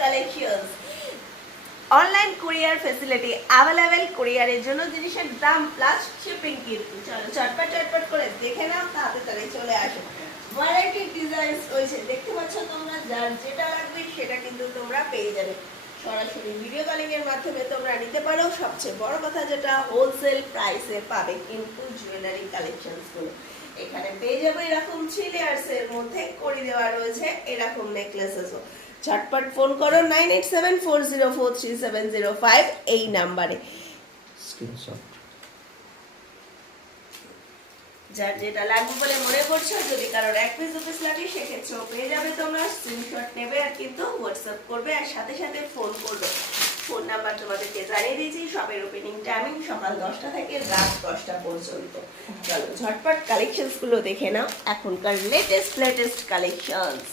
Collection online courier facility কুরিয়ারের জন্য জিনিসের দাম প্লাস শিপিং কিন্তু। চলো চটপট চটপট করে দেখে নাও তাহলে চলে আসো। ভ্যারাইটি দেখতে পাচ্ছ তোমরা, যার যেটা লাগবে সেটা কিন্তু তোমরা পেয়ে যাবে। সরাসরি ভিডিও কলিং এর মাধ্যমে তোমরা নিতে পারো। সবচেয়ে বড় কথা যেটা হোলসেল প্রাইসে পাবে কিন্তু জুয়েলারি কালেকশনসগুলো। এখানে পেয়ে যাবে এরকম ছিলিয়ার্স এর মধ্যে করে দেওয়া রয়েছে এরকম নেকলেসেসও ঝটপট ফোন করো nine eight seven four zero four three seven zero five এই নাম্বারে। স্ক্রিনশট যার যেটা লাগবে বলে মনে করছ যদি কারোর এক পিস দু পিস লাগে সেক্ষেত্রেও পেয়ে যাবে তোমরা। স্ক্রিনশট নেবে আর কিন্তু হোয়াটসঅ্যাপ করবে আর সাথে সাথে ফোন করবে। ফোন নাম্বার তোমাদেরকে জানিয়ে দিয়েছি। শপের ওপেনিং টাইমিং সকাল দশটা থেকে রাত দশটা পর্যন্ত। চলো, ঝটপট কালেকশনসগুলো দেখে নাও। এখনকার লেটেস্ট লেটেস্ট কালেকশনস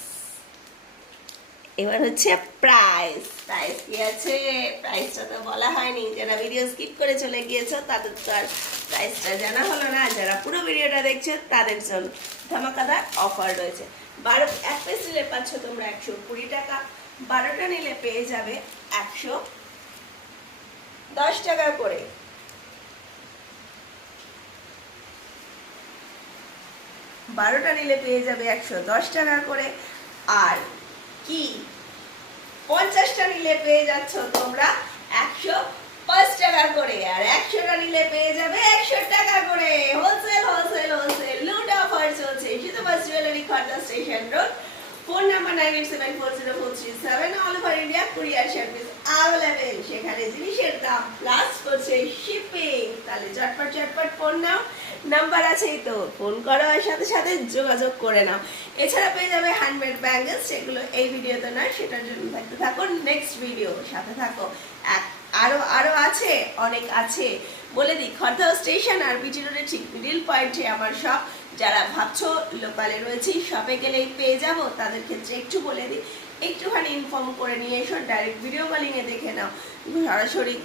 এবার হচ্ছে প্রাইস প্রাইস কি আছে? প্রাইসটা তো বলা হয়নি। যারা ভিডিও স্কিপ করে চলে গিয়েছো, তাদের তো আর প্রাইসটা জানা হলো না। যারা পুরো ভিডিওটা দেখছ, তাদের জন্য ধামাকাদার অফার রয়েছে। বারো, এক পিস নিলে পাচ্ছ তোমরা একশো কুড়ি টাকা। বারোটা নিলে পেয়ে যাবে একশো দশ টাকা করে। বারোটা নিলে পেয়ে যাবে একশো দশ টাকা করে। আর কি? পঞ্চাশটা নিলে পেয়ে যাচ্ছ তোমরা একশো পাঁচ টাকা করে। আর একশোটা নিলে পেয়ে যাবে একশো টাকা করে wholesale wholesale wholesale loot offer চলছে শীতবাস jewellery Khurda station road phone number nine eight seven four zero four three seven all over India courier service available সেখানে জিনিসের দাম প্লাস করছে শিপিং তাহলে চটপট চটপট ফোন নাও। নাম্বার আছেই তো ফোন করো আর সাথে সাথে যোগাযোগ করে নাও। এছাড়া পেয়ে যাবে হ্যান্ডমেড ব্যাঙ্গেলস সেগুলো এই ভিডিওতে নয়, সেটার জন্য থাকতে থাকো নেক্সট ভিডিও সাথে থাকো। এক আরও আরও আছে, অনেক আছে। বলে দিই খর্দা স্টেশন আর বিটি রোডের ঠিক মিডিল পয়েন্টে আমার সব যারা ভাবছ লোকালে রয়েছি শপে গেলেই পেয়ে যাব, তাদের ক্ষেত্রে একটু বলে দিই। একটুখানি ইনফর্ম করে নিয়ে এসো ডাইরেক্ট ভিডিও কলিংয়ে দেখে নাও। সরাসরি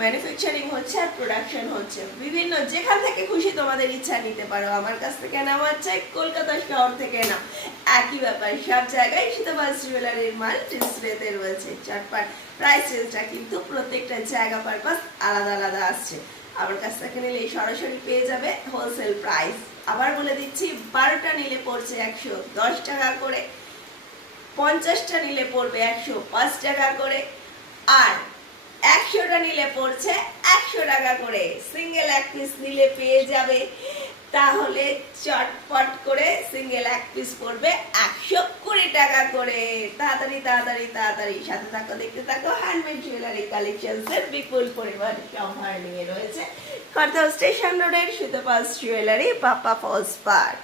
ম্যানুফ্যাকচারিং হচ্ছে আর প্রোডাকশন হচ্ছে। বিভিন্ন যেখান থেকে খুশি তোমাদের ইচ্ছা নিতে পারো। আমার কাছ থেকে নেওয়া হচ্ছে কলকাতা শহর থেকে না একই ব্যাপার, সব জায়গায় শীতবাস জুয়েলারির মাল ডিসপ্লেতে রয়েছে চটপট। প্রাইস রেঞ্জটা কিন্তু প্রত্যেকটা জায়গা পারপাস আলাদা আলাদা আসছে। আমার কাছ থেকে নিলে সরাসরি পেয়ে যাবে হোলসেল প্রাইস আবার বলে দিচ্ছি, বারোটা নিলে পড়ছে একশো দশ টাকা করে, পঞ্চাশটা নিলে পড়বে একশো পাঁচ টাকা করে, আর একশোটা নিলে পড়ছে একশো টাকা করে। সিঙ্গেল এক পিস নিলে পেয়ে যাবে তাহলে চটপট করে সিঙ্গেল এক পিস পড়বে একশো কুড়ি টাকা করে। তাড়াতাড়ি তাড়াতাড়ি তাড়াতাড়ি। সাথে থাকো, দেখতে থাকো। হ্যান্ডমেড জুয়েলারি কালেকশনসের বিপুল পরিমাণ সম্ভার নিয়ে রয়েছে। খর্দা স্টেশন রোডের সুতপাস জুয়েলারি পাপা ফলস পার্ক